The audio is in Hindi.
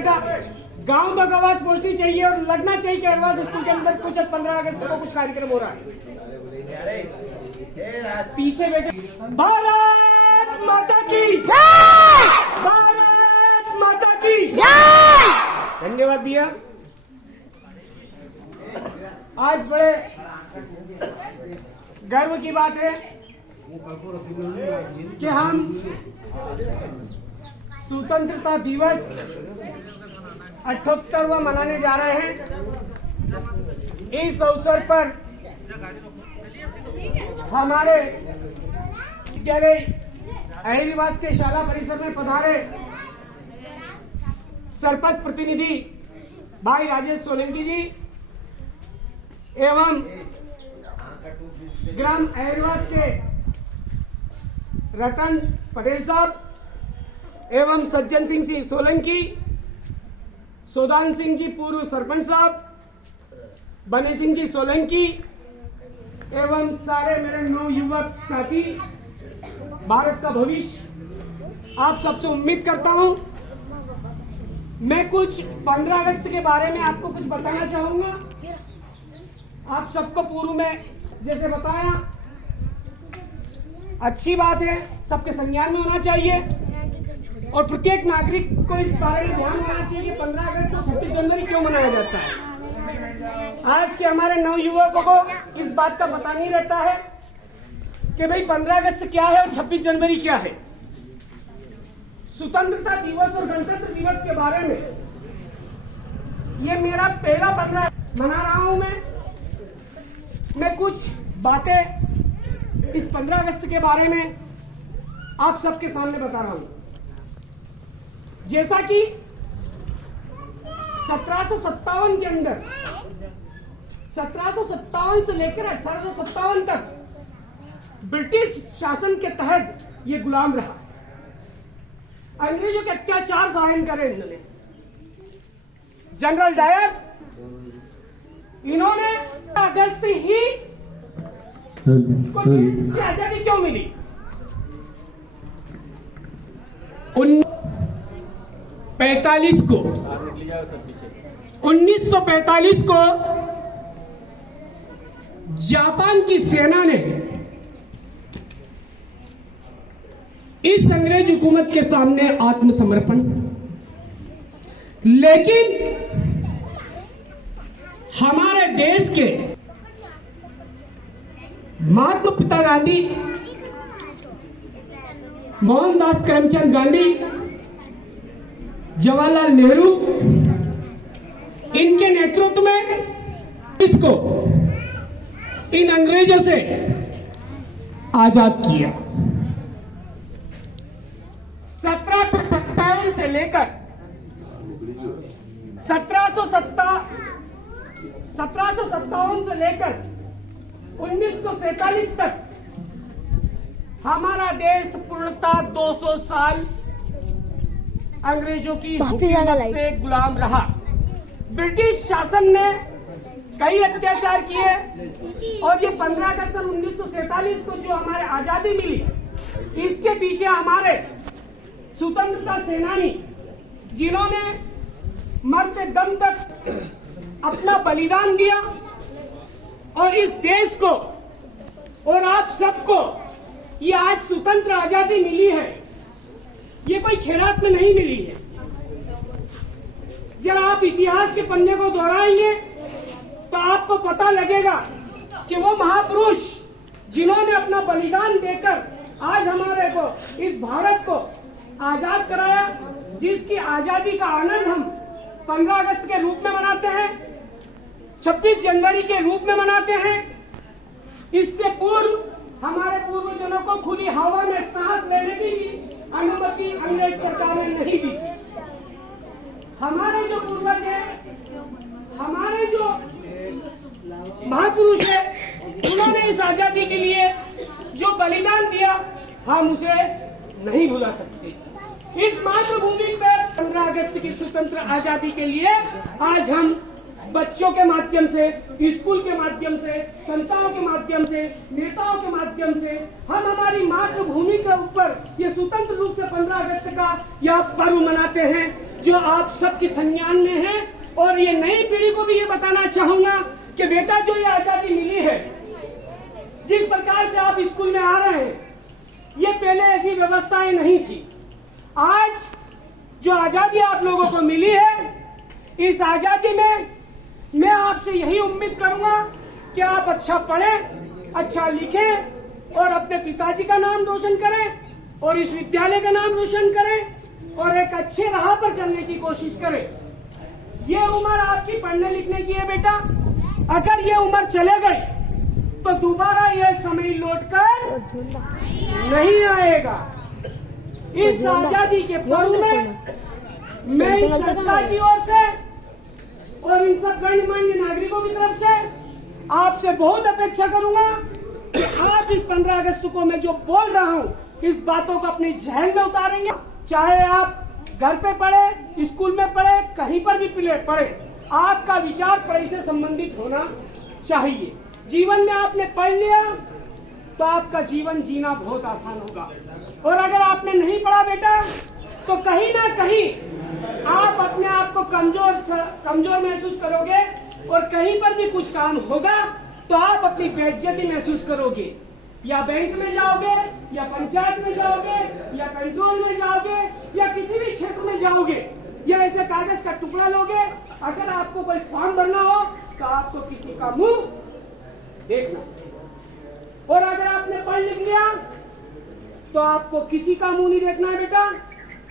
बेटा, गांव तक आवाज पहुंचनी चाहिए और लगना चाहिए कि अरवाज स्कूल के अंदर कुछ 15 अगस्त को कुछ कार्यक्रम हो रहा है। पीछे बेटे, भारत माता की जय, भारत माता की जय। धन्यवाद भैया। आज बड़े गर्व की बात है कि हम स्वतंत्रता दिवस 78वां मनाने जा रहे हैं। इस अवसर पर हमारे विद्यालय अहिरवास के शाला परिसर में पधारे सरपंच प्रतिनिधि भाई राजेश सोलंकी जी एवं ग्राम अहिरवास के रतन पटेल साहब एवं सज्जन सिंह जी सोलंकी, सोदान सिंह जी पूर्व सरपंच साहब, बने सिंह जी सोलंकी एवं सारे मेरे नवयुवक साथी, भारत का भविष्य, आप सबसे उम्मीद करता हूं मैं कुछ 15 अगस्त के बारे में आपको कुछ बताना चाहूंगा। आप सबको पूर्व में जैसे बताया, अच्छी बात है, सबके संज्ञान में होना चाहिए और प्रत्येक नागरिक को इस बारे में ध्यान होना चाहिए कि 15 अगस्त को 26 जनवरी क्यों मनाया जाता है। आज के हमारे नवयुवकों को इस बात का पता नहीं रहता है कि भाई 15 अगस्त क्या है और 26 जनवरी क्या है। स्वतंत्रता दिवस और गणतंत्र दिवस के बारे में ये मेरा पहला 15 मना रहा हूं। मैं कुछ बातें इस 15 अगस्त के बारे में आप सबके सामने बता रहा हूं। जैसा कि 1757 के अंदर 1757 से लेकर 1857 तक ब्रिटिश शासन के तहत ये गुलाम रहा। अंग्रेजों के अत्याचार सहन करे इन्होंने। जनरल डायर इन्होंने अगस्त ही को आजादी क्यों मिली? 1945 को जापान की सेना ने इस अंग्रेज हुकूमत के सामने आत्मसमर्पण, लेकिन हमारे देश के महात्मा पिता गांधी, मोहनदास करमचंद गांधी, जवाहरलाल नेहरू, इनके नेतृत्व में इसको इन अंग्रेजों से आजाद किया। 1757 से लेकर 1757 से लेकर 1947 तक हमारा देश पूर्णतः 200 साल अंग्रेजों की हुकूमत से गुलाम रहा। ब्रिटिश शासन ने कई अत्याचार किए और ये 15 अगस्त 1947 को जो हमारे आजादी मिली, इसके पीछे हमारे स्वतंत्रता सेनानी जिन्होंने मरते दम तक अपना बलिदान दिया और इस देश को और आप सबको ये आज स्वतंत्र आजादी मिली है, ये कोई खैरात में नहीं मिली है। जब आप इतिहास के पन्ने को दोहराएंगे तो आपको पता लगेगा कि वो महापुरुष जिन्होंने अपना बलिदान देकर आज हमारे को इस भारत को आजाद कराया, जिसकी आजादी का आनंद हम 15 अगस्त के रूप में मनाते हैं, 26 जनवरी के रूप में मनाते हैं। इससे पूर्व हमारे पूर्वजों को खुली हवा में सांस लेने की भी अनुमति अंग्रेज सरकार ने नहीं दी। हमारे जो पूर्वज है, हमारे जो महापुरुष है, उन्होंने इस आजादी के लिए जो बलिदान दिया, हम उसे नहीं भुला सकते। इस मातृभूमि पर 15 अगस्त की स्वतंत्र आजादी के लिए आज हम बच्चों के माध्यम से, स्कूल के माध्यम से, संस्थाओं के माध्यम से, नेताओं के माध्यम से हम हमारी मातृभूमि के ऊपर ये स्वतंत्र रूप से 15 अगस्त का यह पर्व मनाते हैं। जो आप सबके संज्ञान में है। और ये नई पीढ़ी को भी ये बताना चाहूंगा कि बेटा जो ये आजादी मिली है, जिस प्रकार से आप स्कूल में आ रहे हैं, ये पहले ऐसी व्यवस्थाएं नहीं थी। आज जो आजादी आप लोगों को मिली है, इस आजादी में मैं आपसे यही उम्मीद करूंगा कि आप अच्छा पढ़ें, अच्छा लिखें और अपने पिताजी का नाम रोशन करें और इस विद्यालय का नाम रोशन करें और एक अच्छे राह पर चलने की कोशिश करें। ये उम्र आपकी पढ़ने लिखने की है बेटा। अगर ये उम्र चले गई तो दोबारा ये समय लौटकर नहीं आएगा। इस आजादी के पर्व में मैं इस संस्था की ओर से और इन सब गणमान्य नागरिकों की तरफ से आपसे बहुत अपेक्षा करूंगा कि आप इस 15 अगस्त को मैं जो बोल रहा हूं, इस बातों को अपनी जहन में उतारेंगे। चाहे आप घर पे पढ़े, स्कूल में पढ़े, कहीं पर भी पढ़े, आपका विचार पढ़ाई से संबंधित होना चाहिए। जीवन में आपने पढ़ लिया तो आपका जीवन जीना बहुत आसान होगा। और अगर आपने नहीं पढ़ा बेटा, तो कहीं ना कहीं आप अपने आप को कमजोर महसूस करोगे और कहीं पर भी कुछ काम होगा तो आप अपनी बेइज्जती महसूस करोगे। या बैंक में जाओगे, या पंचायत में जाओगे, या कंट्रोल में जाओगे, या किसी भी क्षेत्र में जाओगे, या ऐसे कागज का टुकड़ा लोगे। अगर आपको कोई फॉर्म भरना हो तो आपको किसी का मुंह देखना, और अगर आपने पढ़ लिख लिया तो आपको किसी का मुंह नहीं देखना है बेटा।